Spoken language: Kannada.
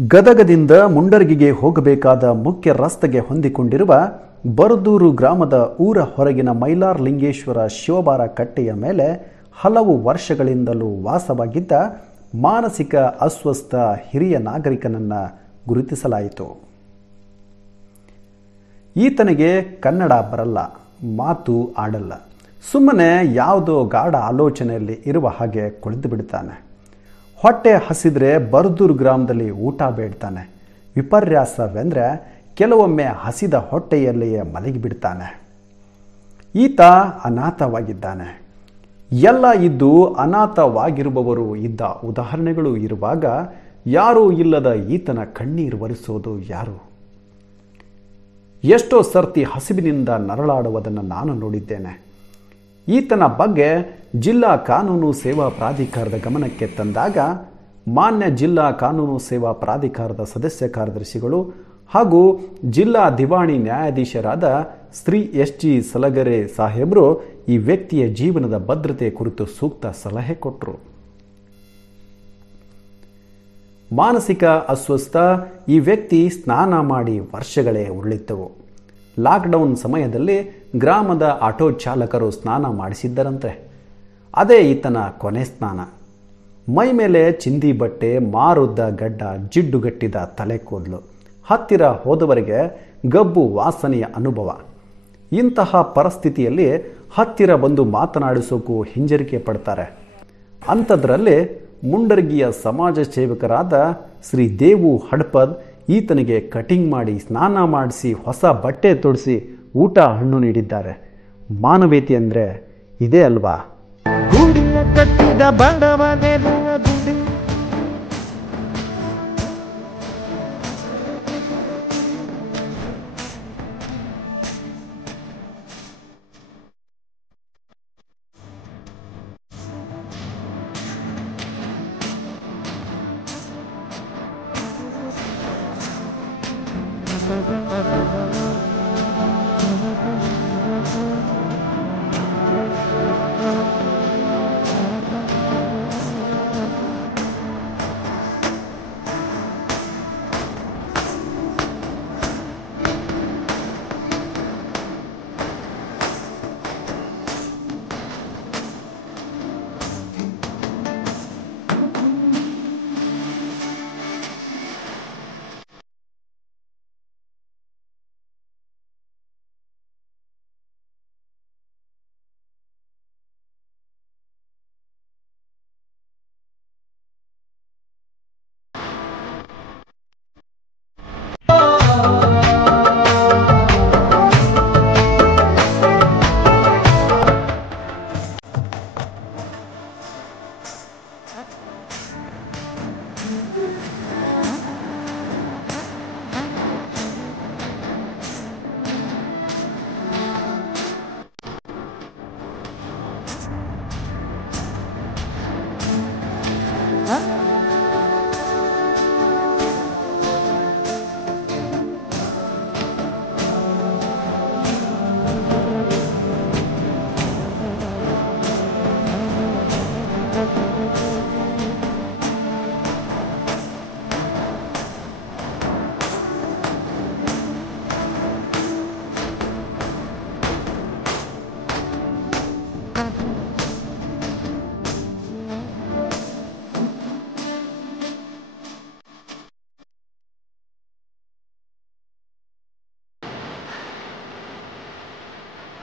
ಗದಗದಿಂದ ಮುಂಡರಗಿಗೆ ಹೋಗಬೇಕಾದ ಮುಖ್ಯ ರಸ್ತೆಗೆ ಹೊಂದಿಕೊಂಡಿರುವ ಬರದೂರು ಗ್ರಾಮದ ಊರ ಹೊರಗಿನ ಮೈಲಾರ ಲಿಂಗೇಶ್ವರ ಶಿವಬಾರ ಕಟ್ಟೆಯ ಮೇಲೆ ಹಲವು ವರ್ಷಗಳಿಂದಲೂ ವಾಸವಾಗಿದ್ದ ಮಾನಸಿಕ ಅಸ್ವಸ್ಥ ಹಿರಿಯ ನಾಗರಿಕನನ್ನು ಗುರುತಿಸಲಾಯಿತು. ಈತನಿಗೆ ಕನ್ನಡ ಬರಲ್ಲ, ಮಾತು ಆಡಲ್ಲ. ಸುಮ್ಮನೆ ಯಾವುದೋ ಗಾಢ ಆಲೋಚನೆಯಲ್ಲಿ ಇರುವ ಹಾಗೆ ಕುಳಿತು ಬಿಡ್ತಾನೆ. ಹೊಟ್ಟೆ ಹಸಿದ್ರೆ ಬರದೂರು ಗ್ರಾಮದಲ್ಲಿ ಊಟ ಬೇಡ್ತಾನೆ. ವಿಪರ್ಯಾಸವೆಂದರೆ ಕೆಲವೊಮ್ಮೆ ಹಸಿದ ಹೊಟ್ಟೆಯಲ್ಲಿಯೇ ಮಲಗಿಬಿಡ್ತಾನೆ. ಈತ ಅನಾಥವಾಗಿದ್ದಾನೆ. ಎಲ್ಲ ಇದ್ದು ಅನಾಥವಾಗಿರುವವರು ಇದ್ದ ಉದಾಹರಣೆಗಳು ಇರುವಾಗ ಯಾರೂ ಇಲ್ಲದ ಈತನ ಕಣ್ಣೀರು ಒರೆಸೋದು ಯಾರು? ಎಷ್ಟೋ ಸರ್ತಿ ಹಸಿವಿನಿಂದ ನರಳಾಡುವುದನ್ನು ನಾನು ನೋಡಿದ್ದೇನೆ. ಈತನ ಬಗ್ಗೆ ಜಿಲ್ಲಾ ಕಾನೂನು ಸೇವಾ ಪ್ರಾಧಿಕಾರದ ಗಮನಕ್ಕೆ ತಂದಾಗ ಮಾನ್ಯ ಜಿಲ್ಲಾ ಕಾನೂನು ಸೇವಾ ಪ್ರಾಧಿಕಾರದ ಸದಸ್ಯ ಕಾರ್ಯದರ್ಶಿಗಳು ಹಾಗೂ ಜಿಲ್ಲಾ ದಿವಾಣಿ ನ್ಯಾಯಾಧೀಶರಾದ ಶ್ರೀ ಎಸ್.ಜಿ. ಸಲಗರೆ ಸಾಹೇಬರು ಈ ವ್ಯಕ್ತಿಯ ಜೀವನದ ಭದ್ರತೆ ಕುರಿತು ಸೂಕ್ತ ಸಲಹೆ ಕೊಟ್ಟರು. ಮಾನಸಿಕ ಅಸ್ವಸ್ಥ ಈ ವ್ಯಕ್ತಿ ಸ್ನಾನ ಮಾಡಿ ವರ್ಷಗಳೇ ಉರುಳಿದ್ದವು. ಲಾಕ್ಡೌನ್ ಸಮಯದಲ್ಲಿ ಗ್ರಾಮದ ಆಟೋ ಚಾಲಕರು ಸ್ನಾನ ಮಾಡಿಸಿದ್ದರಂತೆ. ಅದೇ ಈತನ ಕೊನೆ ಸ್ನಾನ. ಮೈ ಮೇಲೆ ಚಿಂದಿ ಬಟ್ಟೆ, ಮಾರುದ್ದ ಗಡ್ಡ, ಜಿಡ್ಡುಗಟ್ಟಿದ ತಲೆ ಕೂದಲು, ಹತ್ತಿರ ಹೋದವರಿಗೆ ಗಬ್ಬು ವಾಸನೆಯ ಅನುಭವ. ಇಂತಹ ಪರಿಸ್ಥಿತಿಯಲ್ಲಿ ಹತ್ತಿರ ಬಂದು ಮಾತನಾಡಿಸೋಕ್ಕೂ ಹಿಂಜರಿಕೆ ಪಡ್ತಾರೆ. ಅಂಥದ್ರಲ್ಲಿ ಮುಂಡರಗಿಯ ಸಮಾಜ ಸೇವಕರಾದ ಶ್ರೀ ದೇವು ಹಡ್ಪದ್ ಈತನಿಗೆ ಕಟಿಂಗ್ ಮಾಡಿ, ಸ್ನಾನ ಮಾಡಿಸಿ, ಹೊಸ ಬಟ್ಟೆ ತೊಡಿಸಿ, ಊಟ ಹಣ್ಣು ನೀಡಿದ್ದಾರೆ. ಮಾನವೀಯತೆ ಅಂದರೆ ಇದೇ ಅಲ್ವಾ? ಕಟ್ಟಿದ ಬಡವನೇ